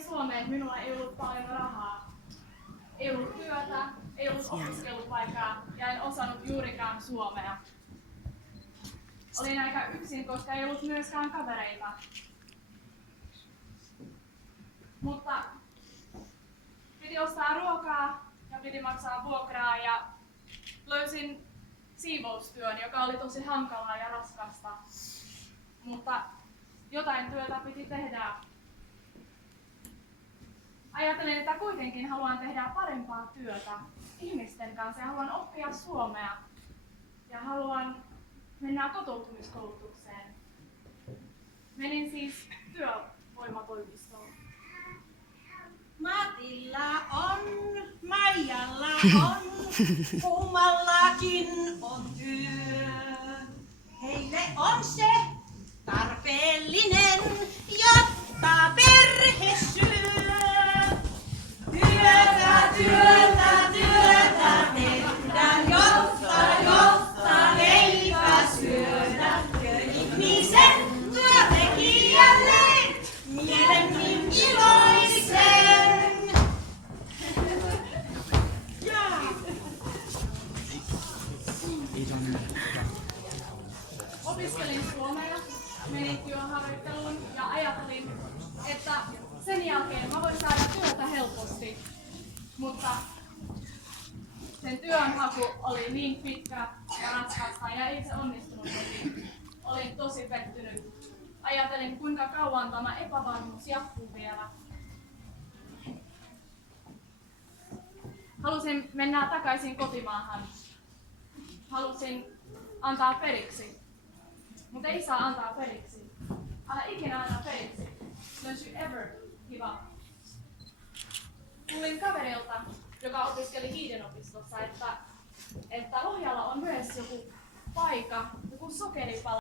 tulin Suomeen, minulla ei ollut paljon rahaa. Ei ollut työtä, ei ollut opiskelupaikkaa ja en osannut juurikaan suomea. Olin aika yksin, koska ei ollut myöskään kavereita. Mutta piti ostaa ruokaa ja piti maksaa vuokraa ja löysin siivoustyön, joka oli tosi hankalaa ja raskasta. Mutta jotain työtä piti tehdä. Ajattelin, että kuitenkin haluan tehdä parempaa työtä ihmisten kanssa ja haluan oppia suomea. Ja haluan mennä kotoutumiskoulutukseen. Menin siis työvoimatoimistoon. Matilla on, Maijalla on, kummallakin on työ. Heille on se tarpeellinen, jotta perhe syö. Työtä, työtä, työtä tehdään, jotta leipä syödään. Ihmisen työntekijälle mielemmin iloisen. Opiskelin suomea, menin työharjoitteluun ja ajattelin, että sen jälkeen mä voin saada työtä helposti. Mutta sen työnhaku oli niin pitkä ja raskasta ja ei se onnistunut heti. Olin tosi pettynyt. Ajattelin, kuinka kauan tämä epävarmuus jatkuu vielä. Halusin mennä takaisin kotimaahan. Halusin antaa periksi. Mutta ei saa antaa periksi. Älä ikinä anna periksi. Don't you ever give up. Kuulin kaverilta, joka opiskeli Hiidenopistossa, että Lohjalla on myös joku paikka, joku sokeripala.